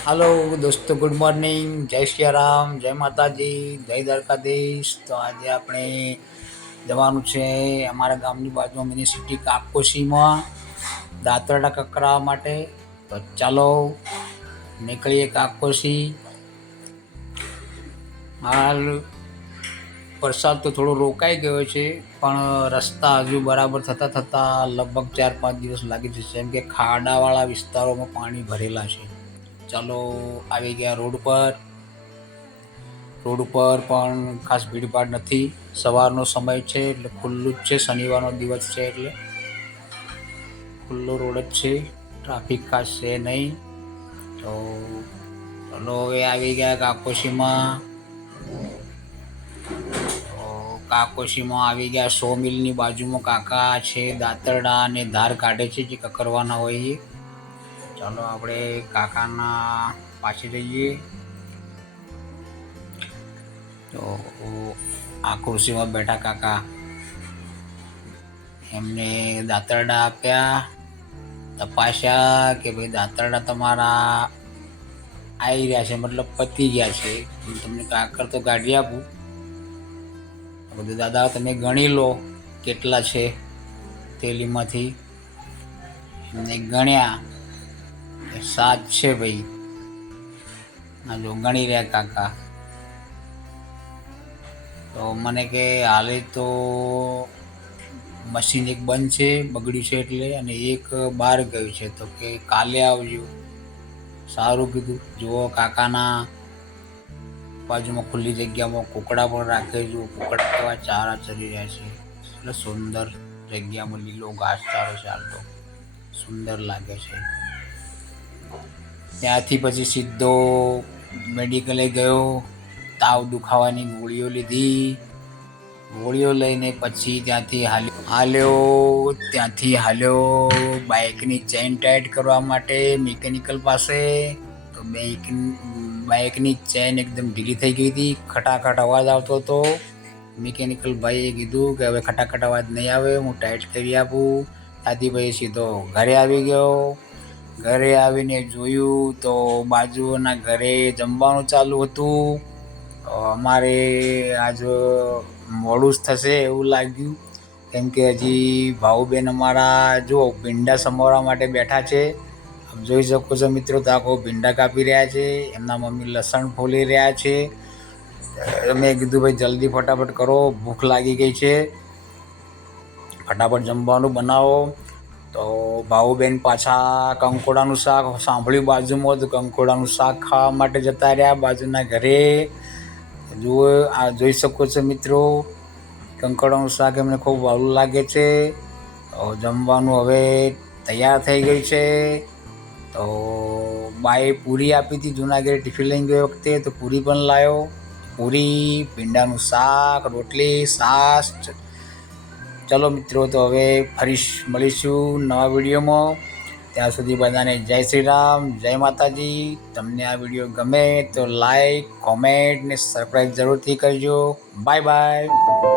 હાલો દોસ્તો, good morning, જય શ્રી રામ, જય માતાજી, જય દ્વારકાધીશ. તો આજે આપણે જવાનું છે અમારા ગામની બાજુમાં મિની સિટી કાકોશીમાં દાંતરડા કકરાવા માટે. તો ચાલો નીકળીએ કાકોશી. હાલ વરસાદ તો થોડો રોકાઈ ગયો છે, પણ રસ્તા હજુ બરાબર થતાં લગભગ 4-5 દિવસ લાગી જશે, કેમ કે ખાડાવાળા વિસ્તારોમાં પાણી ભરેલા છે. ચાલો આવી ગયા રોડ પર પણ ખાસ ભીડભાડ નથી. સવારનો સમય છે એટલે ખુલ્લું જ છે, શનિવારનો દિવસ છે એટલે ખુલ્લો રોડ જ છે, ટ્રાફિક ખાસ છે નહીં. તો ચાલો હવે આવી ગયા કાકોશીમાં આવી ગયા. 100 મિલની બાજુમાં કાકા છે, દાંતરડા અને ધાર કાઢે છે જે કકરવાના હોય એ. ચાલો આપણે કાકાના પાસે જઈએ. તો આ ખુરશીમાં બેઠા કાકા, એમને દાંતરડા આપ્યા, તપાસ્યા કે ભાઈ દાંતરડા તમારા આવી રહ્યા છે, મતલબ પતી ગયા છે, તમને કાકર તો કાઢી આપું. બધું દાદા તમે ગણી લો કેટલા છે થેલીમાંથી. એમને ગણ્યા 7 છે ભાઈ. હા જો ગણી રહ્યા કાકા. તો મને કે હાલે તો મશીન એક બંધ છે, બગડ્યું છે એટલે, અને એક બહાર ગયું છે, તો કે કાલે આવજો. સારું કીધું. જુઓ કાકાના બાજુમાં ખુલ્લી જગ્યામાં કૂકડા પણ રાખે છે. કૂકડા કેવા ચારા ચરી રહ્યા છે, એટલે સુંદર જગ્યામાં લીલો ઘાસચારો ચાલતો સુંદર લાગે છે. ત્યાંથી પછી સીધો મેડિકલે ગયો. તાવ દુખાવાની ગોળીઓ લીધી. ગોળીઓ લઈને પછી ત્યાંથી હાલ્યો બાઇકની ચેઇન ટાઈટ કરવા માટે મિકેનિકલ પાસે. તો બાઇકની ચેઇન એકદમ ઢીલી થઈ ગઈ હતી, ખટાખટ અવાજ આવતો હતો. મિકેનિકલ ભાઈએ કીધું કે હવે ખટાખટ અવાજ નહીં આવે, હું ટાઈટ કરી આપું. ત્યાંથી ભાઈ સીધો ઘરે આવી ગયો. ઘરે આવીને જોયું તો બાજુના ઘરે જમવાનું ચાલુ હતું. અમારે આજ મોડું જ થશે એવું લાગ્યું, કેમ કે હજી ભાઉબેન અમારા જો ભીંડા સમારવા માટે બેઠા છે. આપ જોઈ શકો છો મિત્રો, તો આખો ભીંડા કાપી રહ્યા છે. એમના મમ્મી લસણ ફોલી રહ્યા છે. મેં કીધું ભાઈ જલ્દી ફટાફટ કરો, ભૂખ લાગી ગઈ છે, ફટાફટ જમવાનું બનાવો. તો ભાઉબેન પાછા કંકોડાનું શાક સાંભળ્યું બાજુમાં, તો કંકોડાનું શાક ખાવા માટે જતા રહ્યા બાજુના ઘરે. જુઓ આ જોઈ શકો છો મિત્રો, કંકોડાનું શાક એમને ખૂબ વાલું લાગે છે. તો જમવાનું હવે તૈયાર થઈ ગઈ છે. તો બાએ પૂરી આપી હતી, જૂનાગઢ ટિફિન લઈને ગઈ વખતે, તો પૂરી પણ લાવ્યો. પૂરી, ભીંડાનું શાક, રોટલી, છાશ. ચલો મિત્રો, તો હવે ફરી મળીશું નવા વિડીયોમાં. ત્યાં સુધી બધાને જય શ્રી રામ, જય માતાજી. તમને આ વિડીયો ગમે તો લાઈક, કોમેન્ટ ને સબસ્ક્રાઈબ જરૂરથી કરજો. Bye bye.